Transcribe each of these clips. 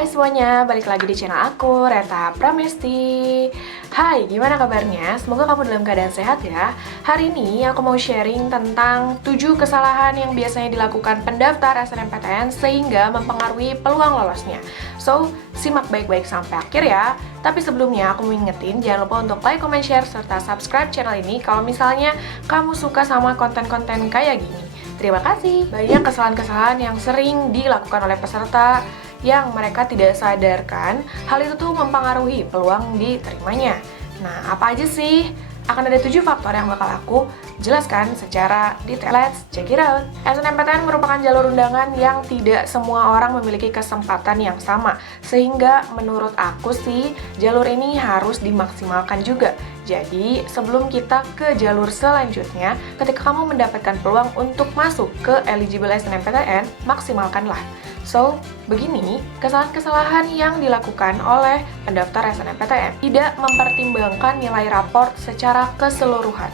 Hai semuanya, balik lagi di channel aku, Reta Pramesti. Hai, gimana kabarnya? Semoga kamu dalam keadaan sehat ya. Hari ini aku mau sharing tentang 7 kesalahan yang biasanya dilakukan pendaftar SNMPTN sehingga mempengaruhi peluang lolosnya. So, simak baik-baik sampai akhir ya. Tapi sebelumnya aku mau ingetin, jangan lupa untuk like, comment, share, serta subscribe channel ini kalau misalnya kamu suka sama konten-konten kayak gini. Terima kasih. Banyak kesalahan-kesalahan yang sering dilakukan oleh peserta yang mereka tidak sadarkan, hal itu tuh mempengaruhi peluang diterimanya. Nah, apa aja sih? Akan ada 7 faktor yang bakal aku jelaskan secara detail. Let's check it out. SNMPTN merupakan jalur undangan yang tidak semua orang memiliki kesempatan yang sama. Sehingga menurut aku sih, jalur ini harus dimaksimalkan juga. Jadi, sebelum kita ke jalur selanjutnya, ketika kamu mendapatkan peluang untuk masuk ke eligible SNMPTN, maksimalkanlah. So, begini, kesalahan-kesalahan yang dilakukan oleh pendaftar SNMPTN tidak mempertimbangkan nilai raport secara keseluruhan.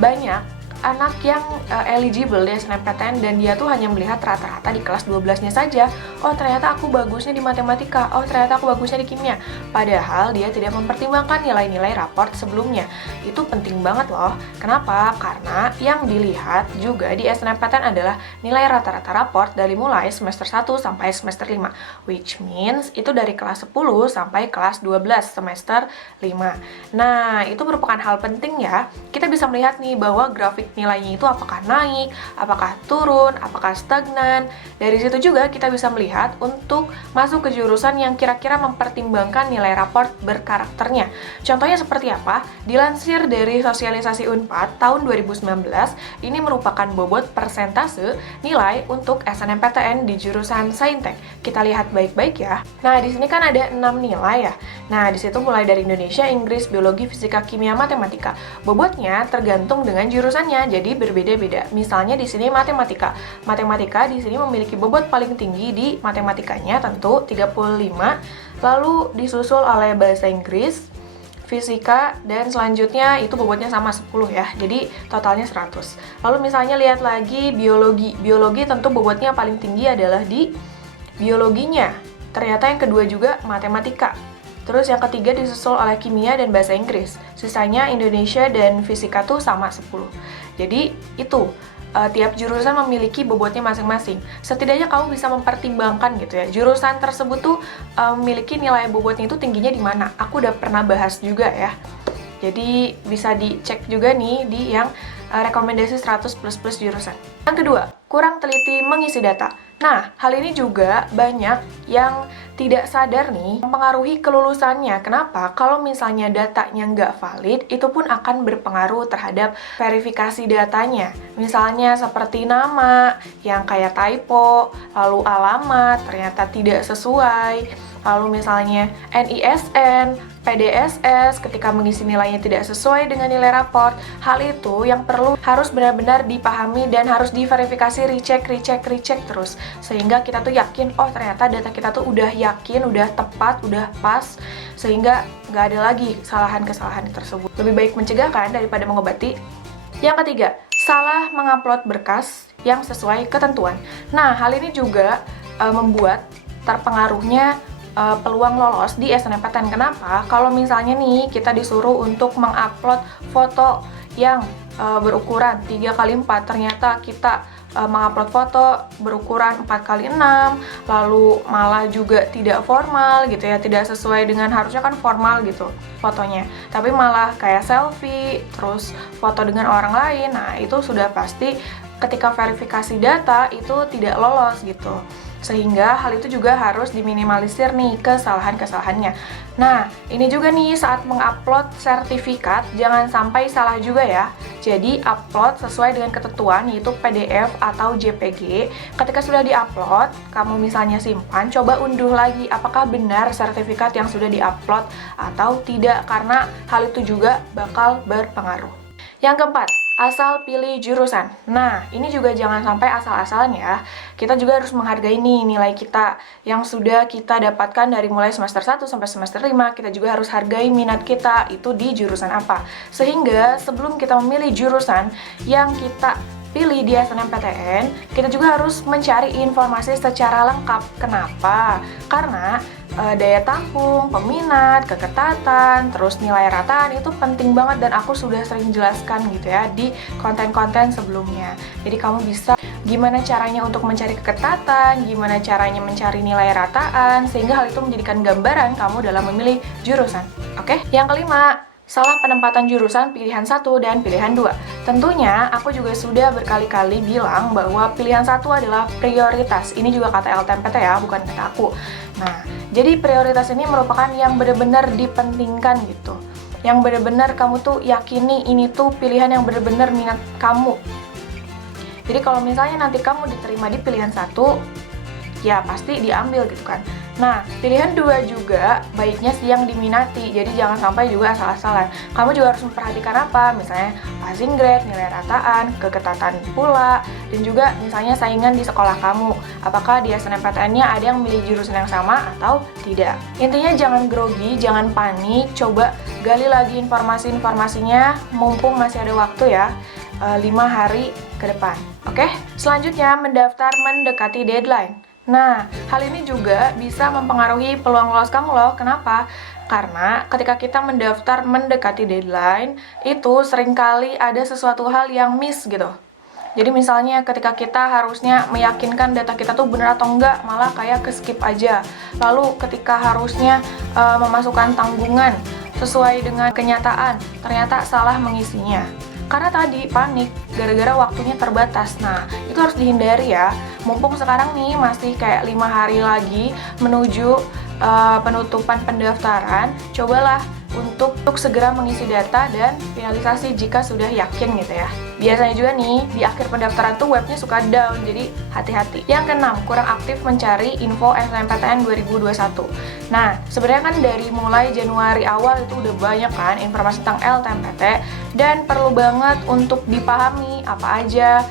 Banyak anak yang eligible di SNMPTN dan dia tuh hanya melihat rata-rata di kelas 12-nya saja. Oh, ternyata aku bagusnya di matematika. Oh, ternyata aku bagusnya di kimia. Padahal dia tidak mempertimbangkan nilai-nilai raport sebelumnya. Itu penting banget loh. Kenapa? Karena yang dilihat juga di SNMPTN adalah nilai rata-rata raport dari mulai semester 1 sampai semester 5. Which means itu dari kelas 10 sampai kelas 12 semester 5. Nah, itu merupakan hal penting ya. Kita bisa melihat nih bahwa grafik nilainya itu apakah naik, apakah turun, apakah stagnan. Dari situ juga kita bisa melihat untuk masuk ke jurusan yang kira-kira mempertimbangkan nilai raport berkarakternya. Contohnya seperti apa? Dilansir dari sosialisasi Unpad tahun 2019, ini merupakan bobot persentase nilai untuk SNMPTN di jurusan Saintek. Kita lihat baik-baik ya. Nah, di sini kan ada 6 nilai ya. Nah, di situ mulai dari Indonesia, Inggris, Biologi, Fisika, Kimia, Matematika. Bobotnya tergantung dengan jurusannya, jadi berbeda-beda. Misalnya di sini matematika. Matematika di sini memiliki bobot paling tinggi di matematikanya tentu 35, lalu disusul oleh bahasa Inggris, fisika, dan selanjutnya itu bobotnya sama 10 ya. Jadi totalnya 100. Lalu misalnya lihat lagi biologi. Biologi tentu bobotnya paling tinggi adalah di biologinya. Ternyata yang kedua juga matematika. Terus yang ketiga disusul oleh kimia dan bahasa Inggris. Sisanya Indonesia dan fisika tuh sama 10. Jadi itu, tiap jurusan memiliki bobotnya masing-masing. Setidaknya kamu bisa mempertimbangkan gitu ya. Jurusan tersebut tuh memiliki nilai bobotnya itu tingginya di mana. Aku udah pernah bahas juga ya. Jadi bisa dicek juga nih di yang rekomendasi 100 plus jurusan. Yang kedua, kurang teliti mengisi data. Nah, hal ini juga banyak yang tidak sadar nih mempengaruhi kelulusannya. Kenapa? Kalau misalnya datanya nggak valid, itu pun akan berpengaruh terhadap verifikasi datanya. Misalnya seperti nama yang kayak typo, lalu alamat ternyata tidak sesuai, lalu misalnya NISN, PDSS ketika mengisi nilainya tidak sesuai dengan nilai raport. Hal itu yang perlu harus benar-benar dipahami dan harus diverifikasi, recheck terus. Sehingga kita tuh yakin, oh ternyata data kita tuh udah yakin, udah tepat, udah pas. Sehingga nggak ada lagi kesalahan-kesalahan tersebut. Lebih baik mencegah kan daripada mengobati. Yang ketiga, salah mengupload berkas yang sesuai ketentuan. Nah, hal ini juga membuat terpengaruhnya peluang lolos di SNMPTN. Kenapa? Kalau misalnya nih kita disuruh untuk mengupload foto yang berukuran 3x4, ternyata kita mengupload foto berukuran 4x6, lalu malah juga tidak formal gitu ya, tidak sesuai dengan harusnya kan formal gitu fotonya, tapi malah kayak selfie, terus foto dengan orang lain. Nah, itu sudah pasti ketika verifikasi data itu tidak lolos gitu. Sehingga hal itu juga harus diminimalisir nih kesalahan-kesalahannya. Nah, ini juga nih saat mengupload sertifikat, jangan sampai salah juga ya. Jadi, upload sesuai dengan ketentuan, yaitu PDF atau JPG. Ketika sudah diupload, kamu misalnya simpan, coba unduh lagi apakah benar sertifikat yang sudah diupload atau tidak, karena hal itu juga bakal berpengaruh. Yang keempat, asal pilih jurusan. Nah, ini juga jangan sampai asal-asalan ya. Kita juga harus menghargai nih nilai kita yang sudah kita dapatkan dari mulai semester 1 sampai semester 5. Kita juga harus hargai minat kita itu di jurusan apa. Sehingga sebelum kita memilih jurusan yang kita pilih di SNMPTN, kita juga harus mencari informasi secara lengkap. Kenapa? Karena daya tampung, peminat, keketatan, terus nilai rataan itu penting banget dan aku sudah sering jelaskan gitu ya di konten-konten sebelumnya. Jadi kamu bisa gimana caranya untuk mencari keketatan, gimana caranya mencari nilai rataan, sehingga hal itu menjadikan gambaran kamu dalam memilih jurusan. Oke? Yang kelima, salah penempatan jurusan pilihan 1 dan pilihan 2. Tentunya aku juga sudah berkali-kali bilang bahwa pilihan 1 adalah prioritas. Ini juga kata LTMPT ya, bukan kata aku. Nah, jadi prioritas ini merupakan yang benar-benar dipentingkan gitu. Yang benar-benar kamu tuh yakini ini tuh pilihan yang benar-benar minat kamu. Jadi kalau misalnya nanti kamu diterima di pilihan 1, ya pasti diambil gitu kan. Nah, pilihan 2 juga baiknya sih yang diminati, jadi jangan sampai juga asal-asalan. Kamu juga harus memperhatikan apa, misalnya passing grade, nilai rataan, keketatan pula, dan juga misalnya saingan di sekolah kamu. Apakah di SNMPTN-nya ada yang memilih jurusan yang sama atau tidak. Intinya jangan grogi, jangan panik, coba gali lagi informasi-informasinya, mumpung masih ada waktu ya, 5 hari ke depan. Oke? Selanjutnya, mendaftar mendekati deadline. Nah, hal ini juga bisa mempengaruhi peluang lolos kamu loh. Kenapa? Karena ketika kita mendaftar mendekati deadline, itu seringkali ada sesuatu hal yang miss gitu. Jadi misalnya ketika kita harusnya meyakinkan data kita tuh benar atau enggak, malah kayak ke-skip aja. Lalu ketika harusnya memasukkan tanggungan sesuai dengan kenyataan, ternyata salah mengisinya. Karena tadi panik, gara-gara waktunya terbatas. Nah, itu harus dihindari ya. Mumpung sekarang nih masih kayak 5 hari lagi menuju penutupan pendaftaran, cobalah untuk segera mengisi data dan finalisasi jika sudah yakin gitu ya. Biasanya juga nih, di akhir pendaftaran tuh webnya suka down, jadi hati-hati. Yang keenam, kurang aktif mencari info SNMPTN 2021. Nah, sebenarnya kan dari mulai Januari awal itu udah banyak kan informasi tentang LTMPT, dan perlu banget untuk dipahami apa aja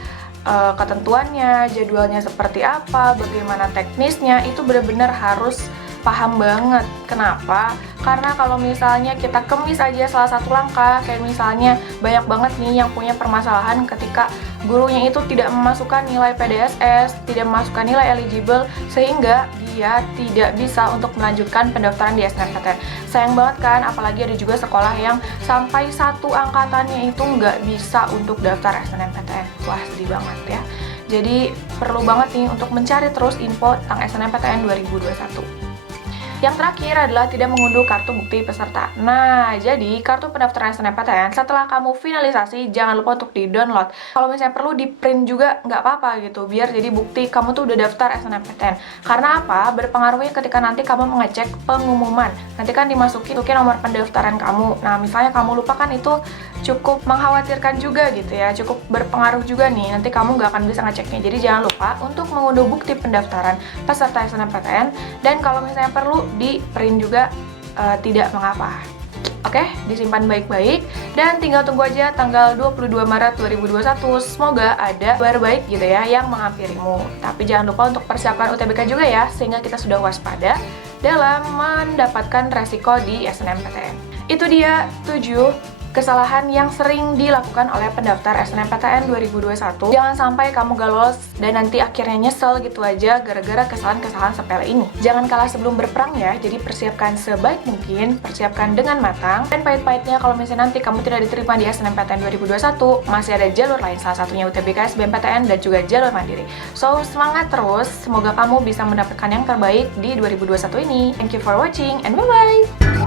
ketentuannya, jadwalnya seperti apa, bagaimana teknisnya, itu benar-benar harus paham banget. Kenapa? Karena kalau misalnya kita kemis aja salah satu langkah, kayak misalnya banyak banget nih yang punya permasalahan ketika gurunya itu tidak memasukkan nilai PDSS, tidak memasukkan nilai eligible, sehingga dia tidak bisa untuk melanjutkan pendaftaran di SNMPTN. Sayang banget kan, apalagi ada juga sekolah yang sampai satu angkatannya itu nggak bisa untuk daftar SNMPTN. Wah, sedih banget ya. Jadi perlu banget nih untuk mencari terus info tentang SNMPTN 2021. Yang terakhir adalah tidak mengunduh kartu bukti peserta. Nah, jadi kartu pendaftaran SNMPTN setelah kamu finalisasi, jangan lupa untuk di-download. Kalau misalnya perlu di-print juga, nggak apa-apa gitu, biar jadi bukti kamu tuh udah daftar SNMPTN. Karena apa? Berpengaruhnya ketika nanti kamu mengecek pengumuman. Nanti kan dimasukin nomor pendaftaran kamu. Nah, misalnya kamu lupa kan, itu cukup mengkhawatirkan juga gitu ya, cukup berpengaruh juga nih, nanti kamu nggak akan bisa ngeceknya. Jadi jangan lupa untuk mengunduh bukti pendaftaran peserta SNMPTN, dan kalau misalnya perlu di print juga tidak mengapa. Oke, disimpan baik-baik dan tinggal tunggu aja tanggal 22 Maret 2021. Semoga ada kabar baik gitu ya yang menghampirimu. Tapi jangan lupa untuk persiapkan UTBK juga ya, sehingga kita sudah waspada dalam mendapatkan resiko di SNMPTN. Itu dia 7 kesalahan yang sering dilakukan oleh pendaftar SNMPTN 2021. Jangan sampai kamu gak lolos dan nanti akhirnya nyesel gitu aja gara-gara kesalahan-kesalahan sepele ini. Jangan kalah sebelum berperang ya, jadi persiapkan sebaik mungkin, persiapkan dengan matang. Dan pahit-pahitnya kalau misalnya nanti kamu tidak diterima di SNMPTN 2021, masih ada jalur lain, salah satunya UTBK, SBMPTN, dan juga jalur mandiri. So, semangat terus, semoga kamu bisa mendapatkan yang terbaik di 2021 ini. Thank you for watching and bye-bye!